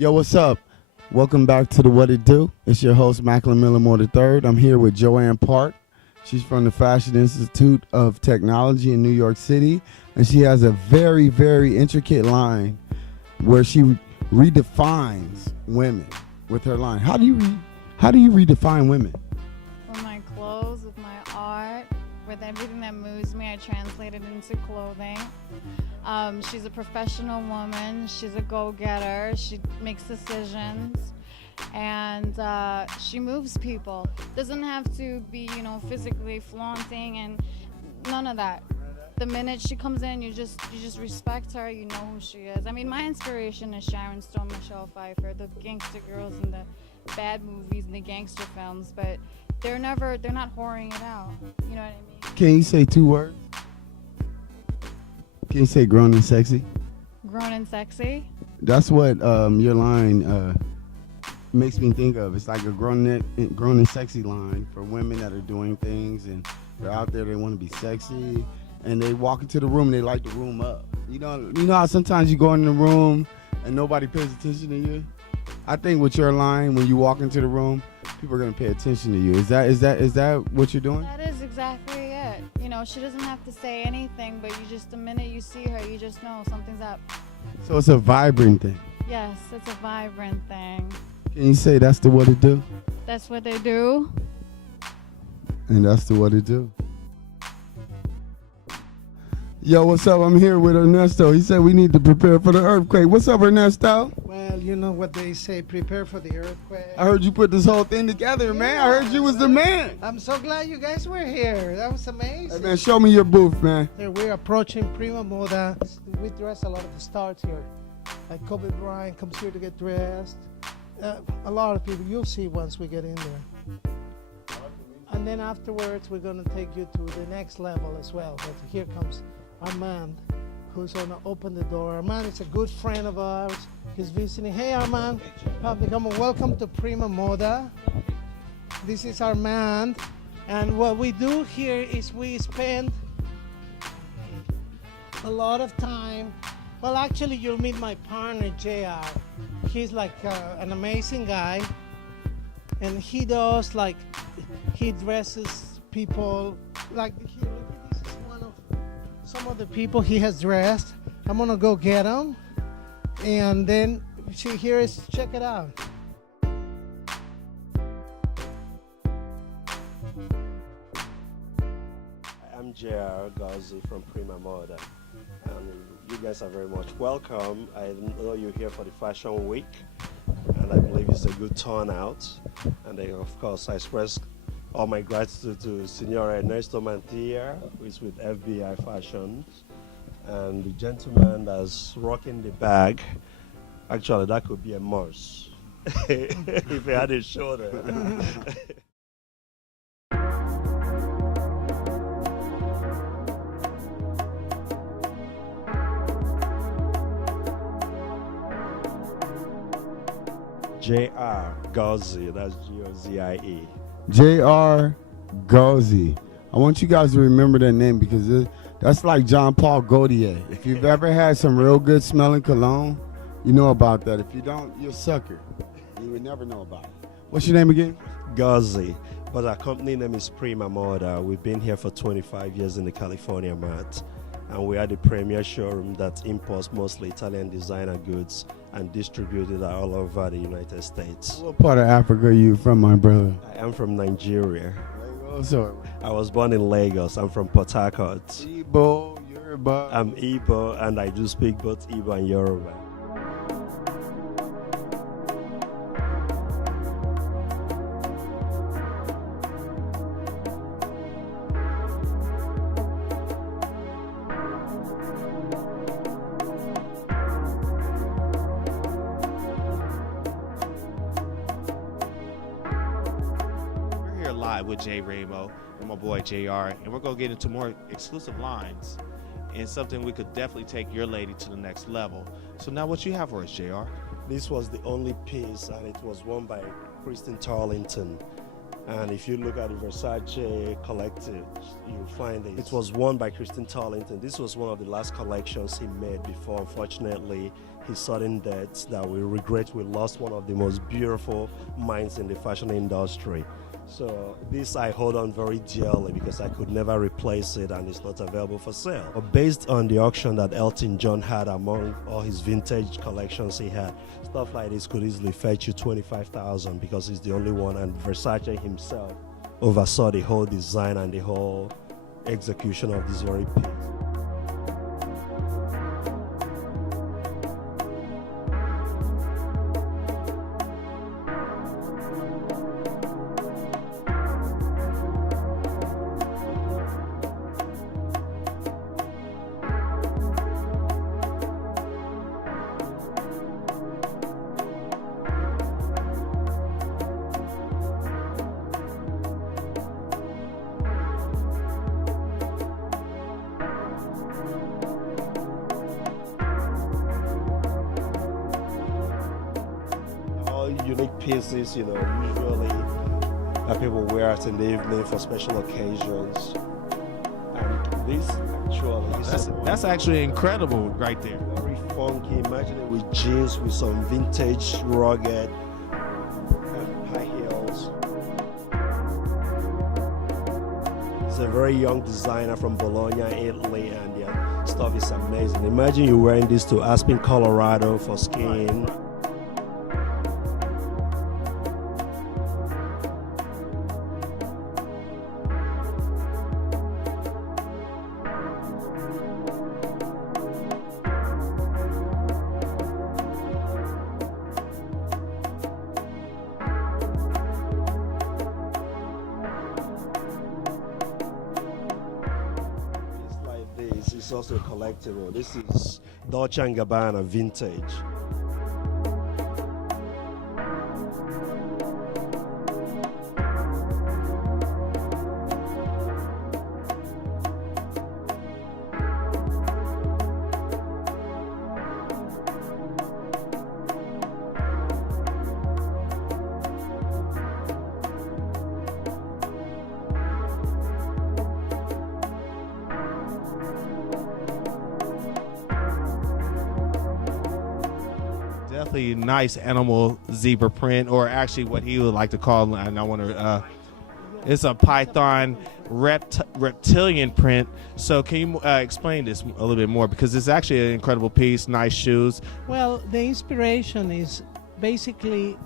Yo, what's up? Welcome back to the What It Do. It's your host, Macklin Millimore III. I'm here with Joanne Park. She's from the Fashion Institute of Technology in New York City, and she has a very, very intricate line where she redefines women with her line. How do you redefine women? With my clothes, with my art, with everything that moves me, I translate it into clothing. She's a professional woman. She's a go-getter. She makes decisions, and she moves people. Doesn't have to be, physically flaunting and none of that. The minute she comes in, you just respect her. You know who she is. I mean, my inspiration is Sharon Stone, Michelle Pfeiffer, the gangster girls in the bad movies and the gangster films, but they're not whoring it out. You know what I mean? Can you say 2 words? Can you say grown and sexy? Grown and sexy? That's what your line makes me think of. It's like a grown and sexy line for women that are doing things and they're out there, they want to be sexy, and they walk into the room and they light the room up. You know how sometimes you go in the room and nobody pays attention to you? I think with your line, when you walk into the room, people are gonna pay attention to you. Is that what you're doing? That is exactly it. She doesn't have to say anything, but the minute you see her, you just know something's up. So it's a vibrant thing. Yes, it's a vibrant thing. Can you say that's the What It Do? That's what they do. And that's the What It Do. Yo, what's up? I'm here with Ernesto. He said we need to prepare for the earthquake. What's up, Ernesto? Well, you know what they say, prepare for the earthquake. I heard you put this whole thing together, man. I heard you was the man. I'm so glad you guys were here. That was amazing. Hey, man, show me your booth, man. Here we're approaching Prima Moda. We dress a lot of the stars here. Like Kobe Bryant comes here to get dressed. A lot of people, you'll see once we get in there. And then afterwards, we're going to take you to the next level as well. But here comes Armand, who's going to open the door. Armand is a good friend of ours. He's visiting. Hey, Armand. Welcome to Prima Moda. This is Armand. And what we do here is we spend a lot of time. Well, actually, you'll meet my partner, JR. He's like an amazing guy. And he does, he dresses people. This is one of some of the people he has dressed. I'm going to go get them. And then, check it out. I'm J.R. Gauzy from Prima Moda. You guys are very much welcome. I know you're here for the Fashion Week, and I believe it's a good turnout. And then, of course, I express all my gratitude to Signora Ernesto Mantilla, who is with FBI Fashions, and the gentleman that's rocking the bag. Actually, that could be a Morse if he had his shoulder. J.R. Gauzy, that's G-O-Z-I-E. J.R. Gauzy. I want you guys to remember that name because that's like John Paul Gaultier. If you've ever had some real good smelling cologne, you know about that. If you don't, you're a sucker. You would never know about it. What's your name again? Gauzy. But our company name is Prima Moda. We've been here for 25 years in the California Mart. And we are the premier showroom that imports mostly Italian designer goods and distributes it all over the United States. What part of Africa are you from, my brother? I am from Nigeria. Lagos or? I was born in Lagos. I'm from Port Harcourt. Igbo, Yoruba. I'm Igbo, and I do speak both Igbo and Yoruba. With Jay Rainbow and my boy JR, and we're gonna get into more exclusive lines and something we could definitely take your lady to the next level. So now what you have for us, JR? This was the only piece, and it was worn by Kristen Tarlington. And if you look at the Versace collective, you'll find it was worn by Christine Tarlington. This was one of the last collections he made before, unfortunately, his sudden death that we regret. We lost one of the most beautiful minds in the fashion industry. So this I hold on very dearly because I could never replace it, and it's not available for sale. But based on the auction that Elton John had among all his vintage collections he had, stuff like this could easily fetch you $25,000 because he's the only one, and Versace himself oversaw the whole design and the whole execution of this very piece. Unique pieces, usually that people wear it in the evening for special occasions. And this actually, That's actually incredible right there. very funky. Imagine it with jeans with some vintage, rugged high heels. It's a very young designer from Bologna, Italy, and their stuff is amazing. Imagine you wearing this to Aspen, Colorado for skiing. It's also a collectible. This is Dolce & Gabbana vintage. Definitely nice animal zebra print, or actually what he would like to call, and I want to, it's a python reptilian print. So can you explain this a little bit more, because it's actually an incredible piece, nice shoes. Well, the inspiration is basically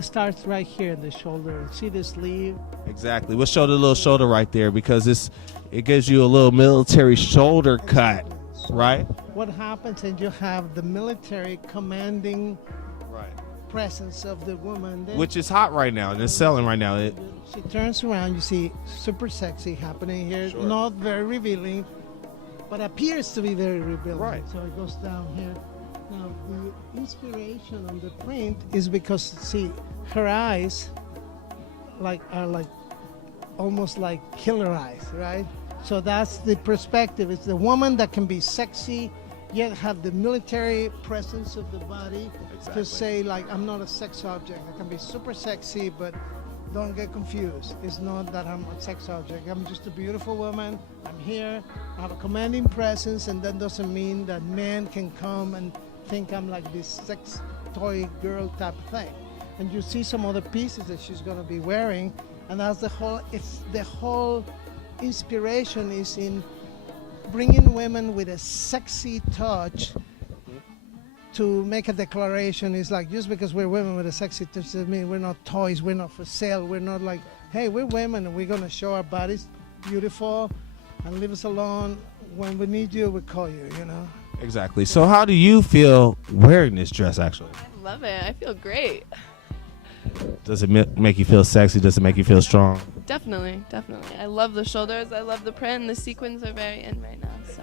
starts right here in the shoulder. See the sleeve? Exactly. We'll show the little shoulder right there, because it gives you a little military shoulder cut, right? What happens is you have the military commanding Right. presence of the woman. Then Which is hot right now, and it's selling right now. she turns around, you see super sexy happening here. Sure. Not very revealing, but appears to be very revealing. Right. So it goes down here. Now the inspiration on the print is because, see, her eyes are like almost like killer eyes, right? So that's the perspective. It's the woman that can be sexy, yet have the military presence of the body. Exactly. To say, like, I'm not a sex object. I can be super sexy, but don't get confused. It's not that I'm a sex object. I'm just a beautiful woman. I'm here. I have a commanding presence, and that doesn't mean that men can come and think I'm like this sex toy girl type of thing. And you see some other pieces that she's going to be wearing, and that's the whole. It's the whole inspiration is in bringing women with a sexy touch to make a declaration. Is like, just because we're women with a sexy touch doesn't mean we're not toys, we're not for sale, we're not like, hey, we're women and we're gonna show our bodies beautiful and leave us alone. When we need you, we call you, Exactly. So how do you feel wearing this dress, actually? I love it. I feel great. Does it make you feel sexy? Does it make you feel strong? Definitely. I love the shoulders. I love the print, and the sequins are very in right now. So.